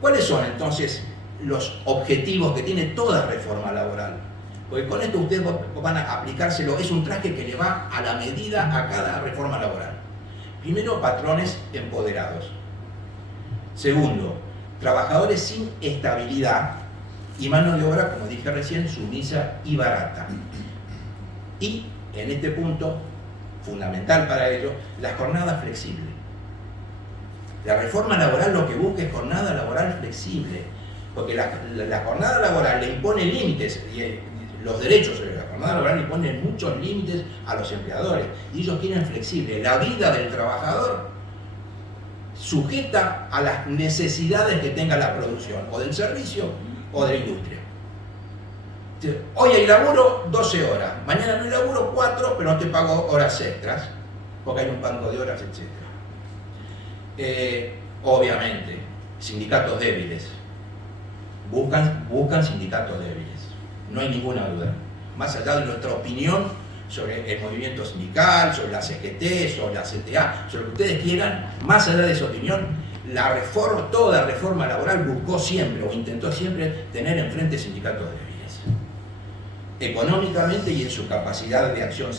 ¿Cuáles son entonces los objetivos que tiene toda reforma laboral? Porque con esto ustedes van a aplicárselo, es un traje que le va a la medida a cada reforma laboral. Primero, patrones empoderados. Segundo, trabajadores sin estabilidad y mano de obra, como dije recién, sumisa y barata. Y, en este punto, fundamental para ello, la jornada flexible. La reforma laboral lo que busca es jornada laboral flexible, porque la jornada laboral le impone límites, y los derechos sobre la jornada laboral le imponen muchos límites a los empleadores, y ellos quieren flexible. La vida del trabajador sujeta a las necesidades que tenga la producción, o del servicio o de la industria. Hoy hay laburo 12 horas, mañana no hay laburo 4, pero no te pago horas extras, porque hay un banco de horas, etc. Obviamente, sindicatos débiles. Buscan sindicatos débiles, no hay ninguna duda. Más allá de nuestra opinión sobre el movimiento sindical, sobre la CGT, sobre la CTA, sobre lo que ustedes quieran, más allá de esa opinión, toda reforma laboral buscó siempre o intentó siempre tener enfrente sindicatos débiles, económicamente y en su capacidad de acción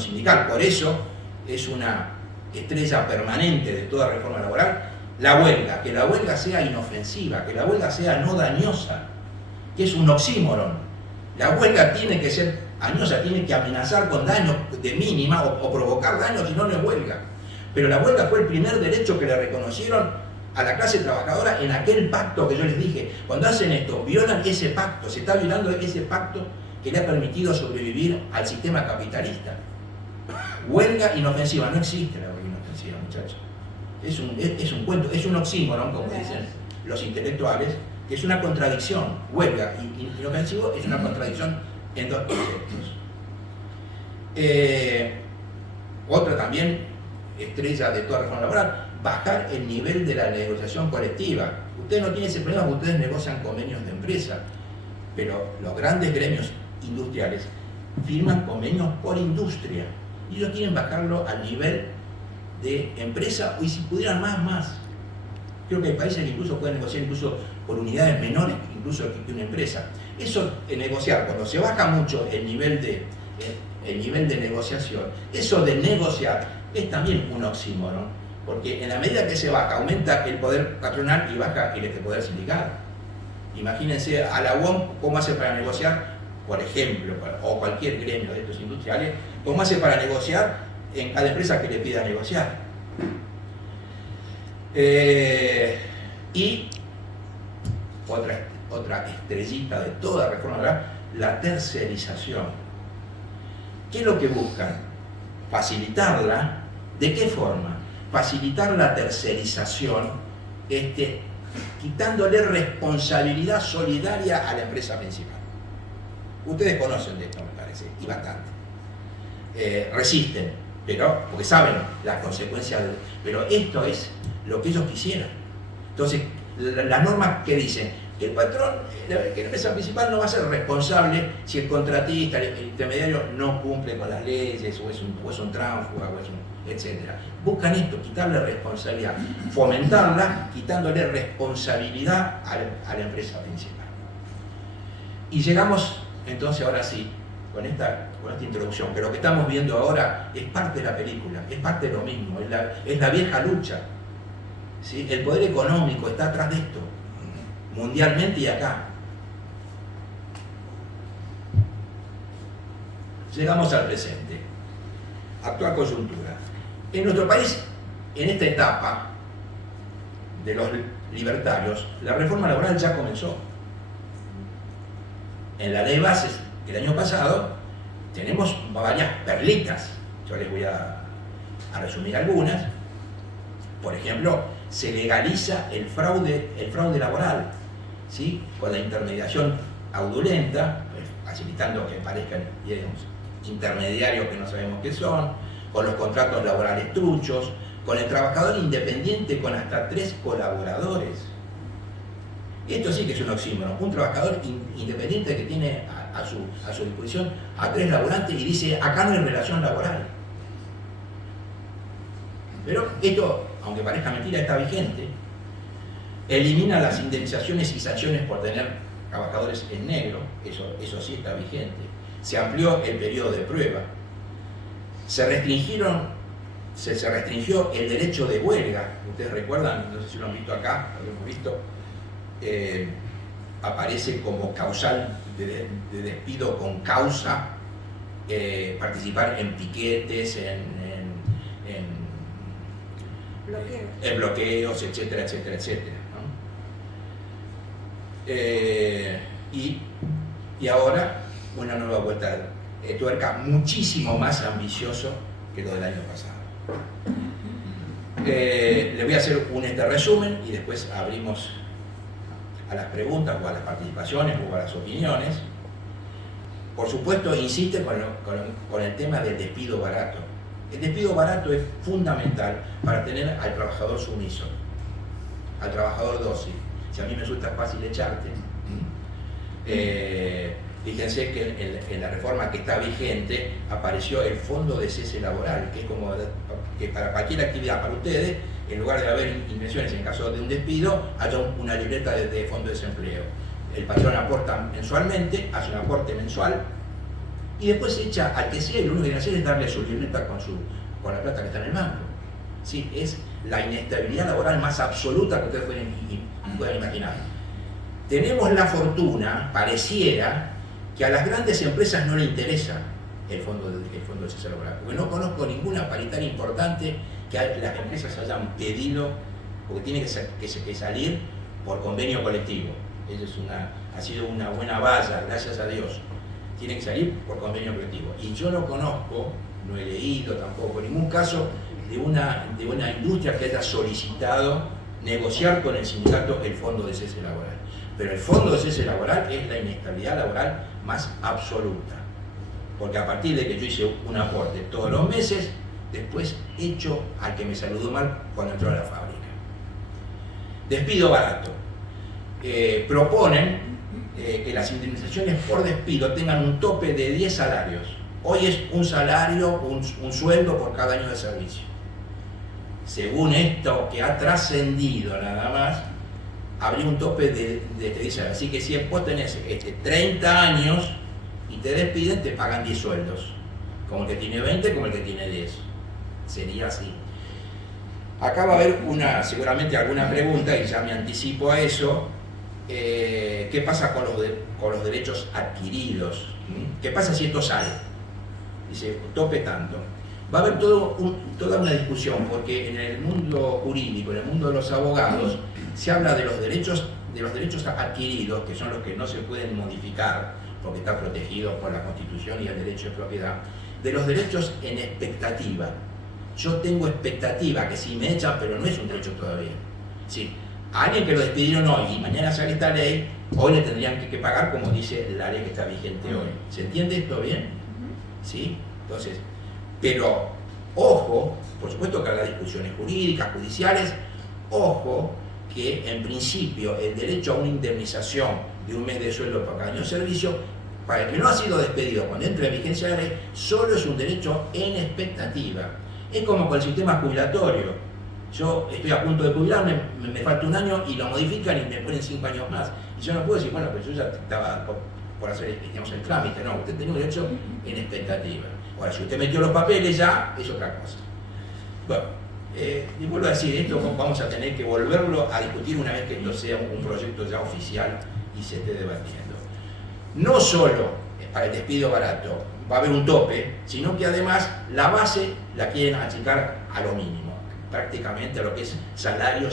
sindical. Por eso es una estrella permanente de toda reforma laboral la huelga, que la huelga sea inofensiva, que la huelga sea no dañosa, que es un oxímoron. La huelga tiene que ser dañosa, tiene que amenazar con daños de mínima o provocar daños, si no, no es huelga. Pero la huelga fue el primer derecho que le reconocieron a la clase trabajadora en aquel pacto que yo les dije. Cuando hacen esto, violan ese pacto, se está violando ese pacto que le ha permitido sobrevivir al sistema capitalista. Huelga inofensiva, no existe la huelga inofensiva, muchachos. Es un cuento, es un oxímoron, como dicen los intelectuales, que es una contradicción. Huelga y inofensivo es una contradicción en dos conceptos. Otra también estrella de toda reforma laboral, bajar el nivel de la negociación colectiva. Ustedes no tienen ese problema porque ustedes negocian convenios de empresa, pero los grandes gremios industriales firman convenios por industria y ellos quieren bajarlo al nivel de empresa, y si pudieran más. Creo que hay países que incluso pueden negociar incluso por unidades menores incluso que una empresa. Eso de negociar, cuando se baja mucho el nivel de negociación, eso de negociar es también un oxímoron, porque en la medida que se baja, aumenta el poder patronal y baja el poder sindical. Imagínense a la UOM cómo hace para negociar, por ejemplo, o cualquier gremio de estos industriales, cómo hace para negociar en cada empresa que le pida negociar. Y otra estrellita de toda reforma laboral, la tercerización. ¿Qué es lo que buscan? Facilitarla. ¿De qué forma? Facilitar la tercerización, quitándole responsabilidad solidaria a la empresa principal. Ustedes conocen de esto, me parece, y bastante. Resisten, pero porque saben las consecuencias pero esto es lo que ellos quisieran. Entonces, las normas que dicen que el patrón, que la empresa principal no va a ser responsable si el contratista, el intermediario no cumple con las leyes, o es un tránsfuga, etc. Buscan esto, quitarle responsabilidad, fomentarla, quitándole responsabilidad a la empresa principal. Y llegamos entonces ahora sí, con esta introducción, que lo que estamos viendo ahora es parte de la película, es parte de lo mismo, es la vieja lucha. ¿Sí? El poder económico está atrás de esto, mundialmente y acá. Llegamos al presente, actual coyuntura. En nuestro país, en esta etapa de los libertarios, la reforma laboral ya comenzó. En la ley bases el año pasado tenemos varias perlitas, yo les voy a resumir algunas. Por ejemplo, se legaliza el fraude laboral, ¿sí? Con la intermediación fraudulenta, facilitando que parezcan, digamos, intermediarios que no sabemos qué son, con los contratos laborales truchos, con el trabajador independiente con hasta 3 colaboradores. Esto sí que es un oxímoron, un trabajador independiente que tiene a su disposición a 3 laburantes y dice, acá no hay relación laboral. Pero esto, aunque parezca mentira, está vigente. Elimina las indemnizaciones y sanciones por tener trabajadores en negro, eso sí está vigente. Se amplió el periodo de prueba. Se restringió el derecho de huelga. Ustedes recuerdan, no sé si lo han visto acá, lo hemos visto, aparece como causal de despido con causa, participar en piquetes, en bloqueos, etcétera, etcétera, etcétera, ¿no? Y ahora una nueva vuelta de tuerca muchísimo más ambicioso que lo del año pasado. Les voy a hacer un resumen y después abrimos a las preguntas o a las participaciones o a las opiniones. Por supuesto, insiste con el tema del despido barato. El despido barato es fundamental para tener al trabajador sumiso, al trabajador dócil. Si a mí me resulta fácil echarte, fíjense que en la reforma que está vigente apareció el fondo de cese laboral, que es como que para cualquier actividad para ustedes, en lugar de haber indemnizaciones en caso de un despido, haya una libreta de fondo de desempleo. El patrón aporta mensualmente, hace un aporte mensual y después echa al que sea, y lo único que tiene que hacer es darle su libreta con la plata que está en el banco. Sí, es la inestabilidad laboral más absoluta que ustedes puedan imaginar. Tenemos la fortuna, pareciera, que a las grandes empresas no le interesa el fondo de cese laboral, porque no conozco ninguna paritaria importante que las empresas hayan pedido, porque tiene que salir por convenio colectivo. Eso ha sido una buena valla, gracias a Dios. Tiene que salir por convenio colectivo. Y yo no conozco, no he leído tampoco ningún caso de una industria que haya solicitado negociar con el sindicato el fondo de cese laboral. Pero el fondo de cese laboral es la inestabilidad laboral más absoluta. Porque a partir de que yo hice un aporte todos los meses, después echo al que me saludó mal cuando entró a la fábrica. Despido barato. Proponen que las indemnizaciones por despido tengan un tope de 10 salarios. Hoy es un salario, un sueldo por cada año de servicio. Según esto que ha trascendido nada más, habría un tope de 10 salarios. Así que si vos tenés 30 años y te despiden, te pagan 10 sueldos. Como el que tiene 20, como el que tiene 10. Sería así. Acá va a haber seguramente alguna pregunta, y ya me anticipo a eso. ¿Qué pasa con los derechos adquiridos? ¿Qué pasa si esto sale? Dice, tope tanto. Va a haber toda una discusión, porque en el mundo jurídico, en el mundo de los abogados, se habla de los derechos adquiridos, que son los que no se pueden modificar, porque están protegidos por la Constitución y el derecho de propiedad, de los derechos en expectativa. Yo tengo expectativa que si me echan, pero no es un derecho todavía. Sí. A alguien que lo despidieron hoy y mañana sale esta ley, hoy le tendrían que pagar como dice la ley que está vigente hoy. ¿Se entiende esto bien? ¿Sí? Entonces, pero ojo, por supuesto que habrá discusiones jurídicas, judiciales, ojo que en principio el derecho a una indemnización de un mes de sueldo por cada año de servicio, para el que no ha sido despedido cuando entre en vigencia la ley, solo es un derecho en expectativa. Es como con el sistema jubilatorio. Yo estoy a punto de jubilarme, me falta un año y lo modifican y me ponen 5 años más. Y yo no puedo decir, bueno, pues yo ya estaba por hacer, digamos, el trámite. No, usted tiene un derecho en expectativa. Ahora, si usted metió los papeles ya, es otra cosa. Bueno, y vuelvo a decir, esto vamos a tener que volverlo a discutir una vez que esto sea un proyecto ya oficial y se esté debatiendo. No solo para el despido barato va a haber un tope, sino que además la base la quieren achicar a lo mínimo, prácticamente a lo que es salario,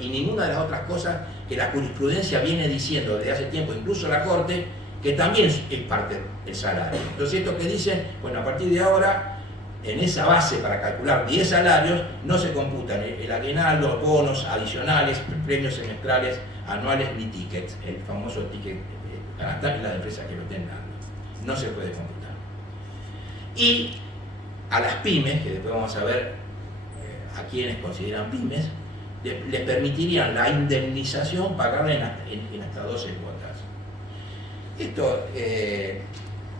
y ninguna de las otras cosas que la jurisprudencia viene diciendo desde hace tiempo, incluso la Corte, que también es parte del salario. Entonces esto que dicen, bueno, a partir de ahora, en esa base para calcular 10 salarios, no se computan el aguinaldo, los bonos adicionales, premios semestrales, anuales ni tickets, el famoso ticket para estar en la empresa que lo estén dando. No se puede computar. Y a las pymes, que después vamos a ver a quienes consideran pymes, les permitirían la indemnización pagarla en hasta 12 cuotas. Esto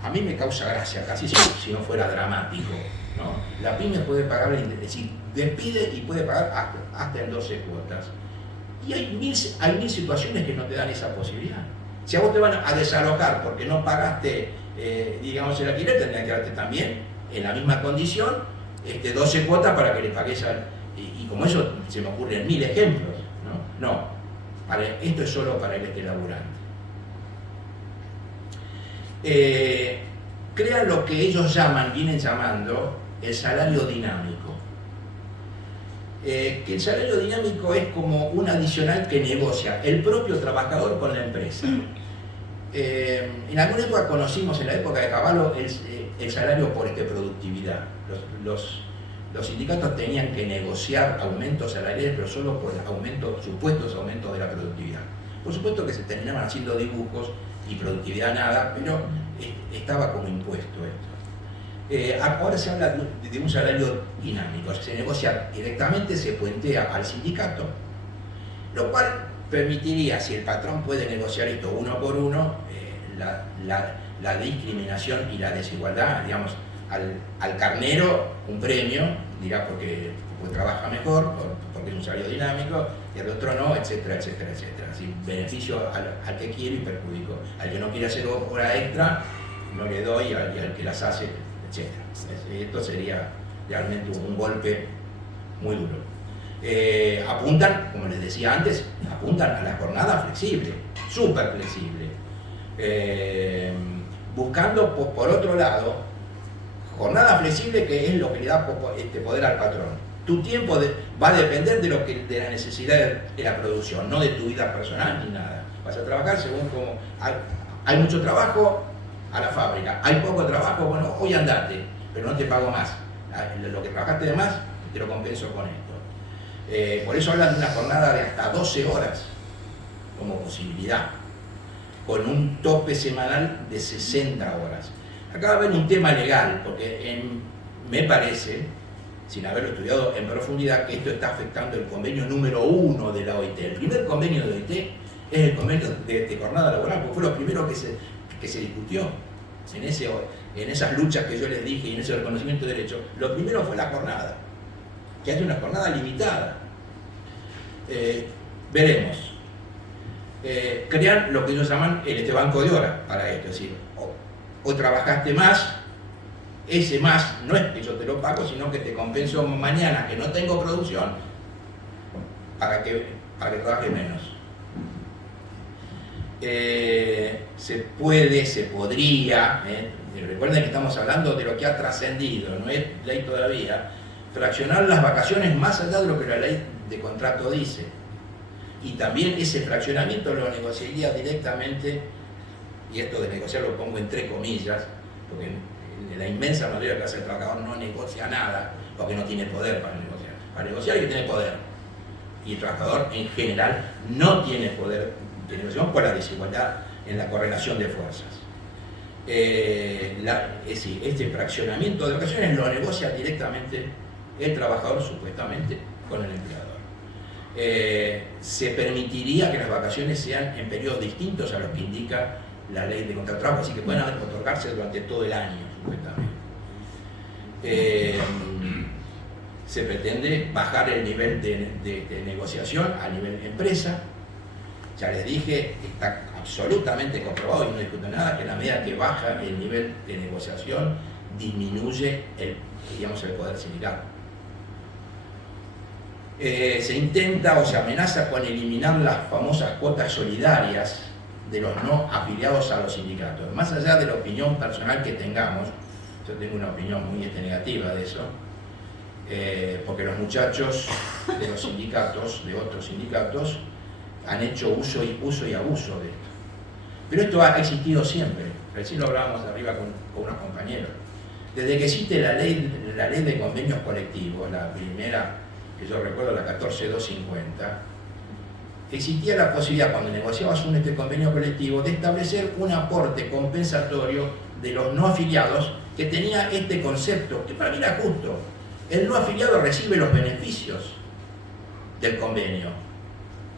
a mí me causa gracia, casi si no fuera dramático, ¿no? La pyme puede pagar, es decir, despide y puede pagar hasta en 12 cuotas. Y hay mil situaciones que no te dan esa posibilidad. Si a vos te van a desalojar porque no pagaste, digamos, el alquiler, tendrían que darte también, en la misma condición, 12 cuotas para que le pagues al... Y como eso se me ocurren 1000 ejemplos, ¿no? No, esto es solo para el laburante. Crean lo que ellos vienen llamando el salario dinámico. Que el salario dinámico es como un adicional que negocia el propio trabajador con la empresa. En alguna época conocimos, en la época de Cavallo, el salario por productividad. Los sindicatos tenían que negociar aumentos salariales, pero solo por supuestos aumentos de la productividad. Por supuesto que se terminaban haciendo dibujos y productividad nada, pero estaba como impuesto esto. Ahora se habla de un salario dinámico, o sea, se negocia directamente, se puentea al sindicato, lo cual permitiría, si el patrón puede negociar esto uno por uno, la discriminación y la desigualdad, digamos, al carnero un premio, dirá porque trabaja mejor, porque es un salario dinámico, y al otro no, etcétera, etcétera, etcétera. Así, beneficio al que quiere y perjudico. Al que no quiere hacer hora extra, no le doy, y al que las hace, etcétera. Esto sería realmente un golpe muy duro. Apuntan, como les decía antes, apuntan a la jornada flexible, súper flexible. Buscando, por otro lado, jornada flexible, que es lo que le da poder al patrón. Tu tiempo va a depender de la necesidad de la producción, no de tu vida personal ni nada. Vas a trabajar según como hay mucho trabajo, a la fábrica. Hay poco trabajo, bueno, hoy andate, pero no te pago más. Lo que trabajaste de más, te lo compenso con esto. Por eso hablan de una jornada de hasta 12 horas como posibilidad, con un tope semanal de 60 horas. Acá va a haber un tema legal, porque me parece, sin haberlo estudiado en profundidad, que esto está afectando el convenio número 1 de la OIT. El primer convenio de la OIT es el convenio de jornada laboral, porque fue lo primero que se discutió en esas luchas que yo les dije y en ese reconocimiento de derechos. Lo primero fue la jornada, que haya una jornada limitada. Veremos. Crean lo que ellos llaman el banco de horas para esto, es decir, o trabajaste más, ese más no es que yo te lo pago, sino que te compenso mañana que no tengo producción para que trabajes menos. Se podría, recuerden que estamos hablando de lo que ha trascendido, no es ley todavía, fraccionar las vacaciones más allá de lo que la ley de contrato dice. Y también ese fraccionamiento lo negociaría directamente, y esto de negociar lo pongo entre comillas, porque la inmensa mayoría de la clase del trabajador no negocia nada, porque no tiene poder para negociar. Para negociar hay que tener poder. Y el trabajador en general no tiene poder de negociación por la desigualdad en la correlación de fuerzas. Es decir, este fraccionamiento de vacaciones lo negocia directamente el trabajador, supuestamente, con el empleador. Se permitiría que las vacaciones sean en periodos distintos a los que indica la ley de contrato de trabajo, así que pueden otorgarse durante todo el año, supuestamente. Se pretende bajar el nivel de negociación a nivel empresa. Ya les dije, está absolutamente comprobado y no discuto nada, que en la medida que baja el nivel de negociación, disminuye el poder sindical. Se intenta o se amenaza con eliminar las famosas cuotas solidarias de los no afiliados a los sindicatos. Más allá de la opinión personal que tengamos, yo tengo una opinión muy negativa de eso, porque los muchachos de los sindicatos, de otros sindicatos, han hecho uso y abuso de esto. Pero esto ha existido siempre. Recién lo hablábamos arriba con unos compañeros. Desde que existe la ley de convenios colectivos, la primera que yo recuerdo, la 14250, existía la posibilidad, cuando negociabas un convenio colectivo, de establecer un aporte compensatorio de los no afiliados que tenía este concepto, que para mí era justo. El no afiliado recibe los beneficios del convenio.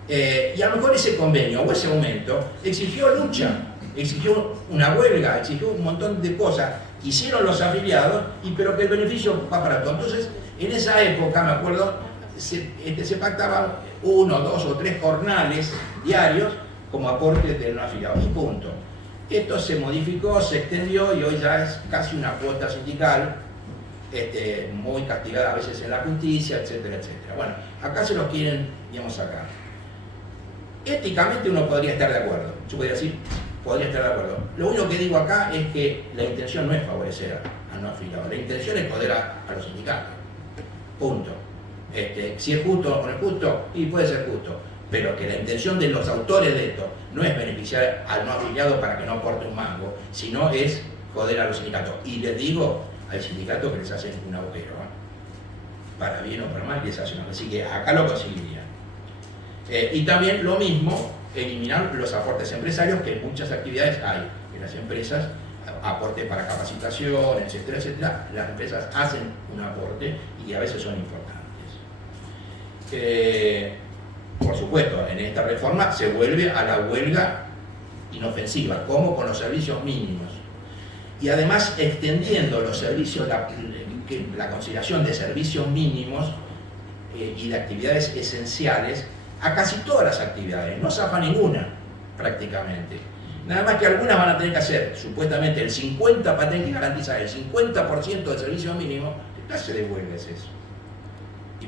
Y a lo mejor ese convenio o ese aumento exigió lucha, exigió una huelga, exigió un montón de cosas que hicieron los afiliados, pero que el beneficio va para todos. Entonces, en esa época, me acuerdo, se pactaban 1, 2 o 3 jornales diarios como aportes del no afiliado, y punto. Esto se modificó, se extendió y hoy ya es casi una cuota sindical, muy castigada a veces en la justicia, etcétera, etcétera. Bueno, acá se lo quieren, digamos, sacar. Éticamente uno podría estar de acuerdo, yo podría decir, podría estar de acuerdo. Lo único que digo acá es que la intención no es favorecer al no afiliado, la intención es joder a los sindicatos, punto. Si es justo o no es justo, y puede ser justo, pero que la intención de los autores de esto no es beneficiar al no afiliado para que no aporte un mango, sino es joder a los sindicatos. Y les digo al sindicato que les hacen un agujero, para bien o para mal les hacen. Así que acá lo conseguirían. Y también lo mismo, eliminar los aportes empresarios, que en muchas actividades hay en las empresas, aporte para capacitación, etcétera, etcétera. Las empresas hacen un aporte y a veces son importantes. Por supuesto, en esta reforma se vuelve a la huelga inofensiva, como con los servicios mínimos. Y además extendiendo los servicios, la consideración de servicios mínimos y de actividades esenciales a casi todas las actividades. No zafa ninguna, prácticamente. Nada más que algunas van a tener que hacer, supuestamente, el 50%, para tener que garantizar el 50% del servicio mínimo. ¿Qué clase de huelga es eso?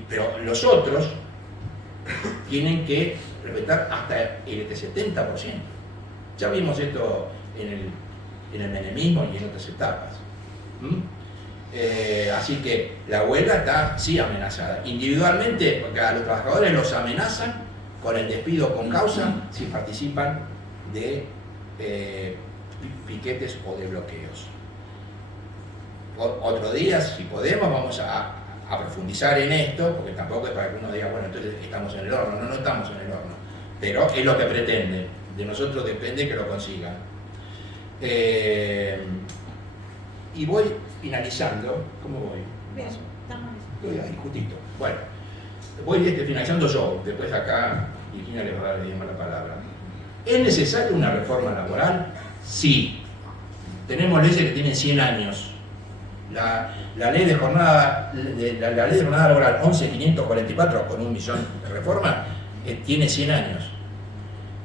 Pero los otros tienen que respetar hasta el 70%. Ya vimos esto en el menemismo y en otras etapas. Así que la huelga está sí amenazada. Individualmente, porque a los trabajadores los amenazan con el despido con causa si participan de piquetes o de bloqueos. Otro día, si podemos, vamos a profundizar en esto, porque tampoco es para que uno diga, bueno, entonces estamos en el horno. No estamos en el horno, pero es lo que pretenden. De nosotros depende que lo consigan. Y voy finalizando. ¿Cómo voy? Bien, estamos Estoy ahí, justito. Bueno, voy finalizando yo, después acá Virginia les va a dar la palabra. ¿Es necesaria una reforma laboral? Sí. Tenemos leyes que tienen 100 años. La ley de jornada laboral 11.544 con 1 millón de reformas tiene 100 años.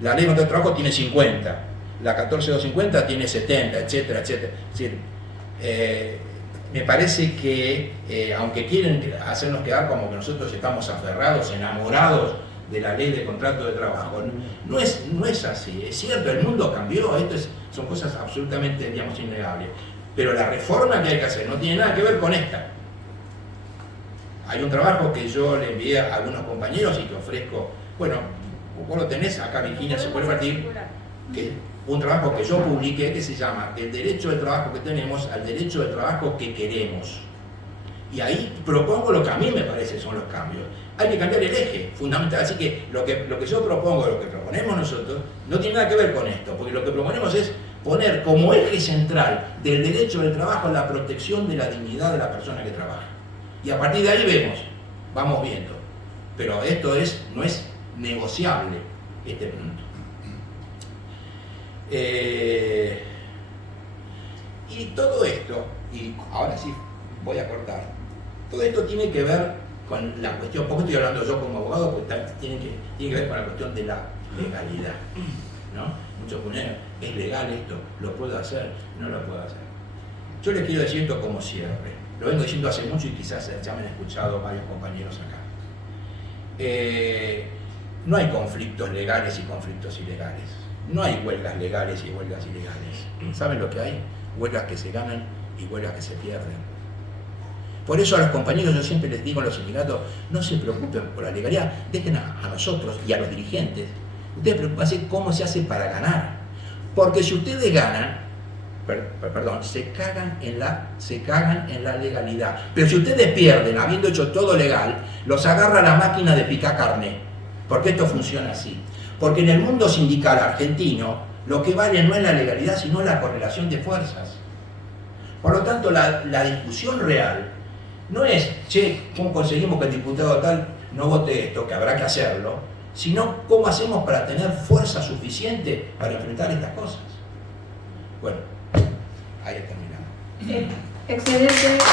La ley de contrato de trabajo tiene 50. La 14.250 tiene 70, etcétera, etcétera. Es decir, me parece que aunque quieren hacernos quedar como que nosotros estamos aferrados, enamorados de la ley de contrato de trabajo, no es así. Es cierto, el mundo cambió, son cosas absolutamente, digamos, innegables. Pero la reforma que hay que hacer no tiene nada que ver con esta. Hay un trabajo que yo le envié a algunos compañeros y que ofrezco, bueno, vos lo tenés acá, Virginia, se puede partir, que un trabajo que yo publiqué que se llama Del derecho del trabajo que tenemos al derecho del trabajo que queremos. Y ahí propongo lo que a mí me parece son los cambios. Hay que cambiar el eje fundamental, así que lo que yo propongo, lo que proponemos nosotros, no tiene nada que ver con esto, porque lo que proponemos es poner como eje central del derecho del trabajo la protección de la dignidad de la persona que trabaja. Y a partir de ahí vamos viendo. Pero esto no es negociable, este punto. Y todo esto, y ahora sí voy a cortar, todo esto tiene que ver con la cuestión, porque estoy hablando yo como abogado, porque tiene que ver con la cuestión de la legalidad, ¿no? Muchos ponen, ¿es legal esto? ¿Lo puedo hacer? ¿No lo puedo hacer? Yo les quiero decir esto como cierre. Lo vengo diciendo hace mucho y quizás ya me han escuchado varios compañeros acá. No hay conflictos legales y conflictos ilegales. No hay huelgas legales y huelgas ilegales. ¿Saben lo que hay? Huelgas que se ganan y huelgas que se pierden. Por eso a los compañeros yo siempre les digo a los sindicatos, no se preocupen por la legalidad, dejen a nosotros y a los dirigentes. Ustedes preocupense cómo se hace para ganar. Porque si ustedes ganan, se cagan en la legalidad. Pero si ustedes pierden, habiendo hecho todo legal, los agarra la máquina de picar carne. Porque esto funciona así. Porque en el mundo sindical argentino, lo que vale no es la legalidad, sino la correlación de fuerzas. Por lo tanto, la discusión real no es, ¿cómo conseguimos que el diputado tal no vote esto? Que habrá que hacerlo. Sino cómo hacemos para tener fuerza suficiente para enfrentar estas cosas. Bueno, ahí terminamos. Excelente.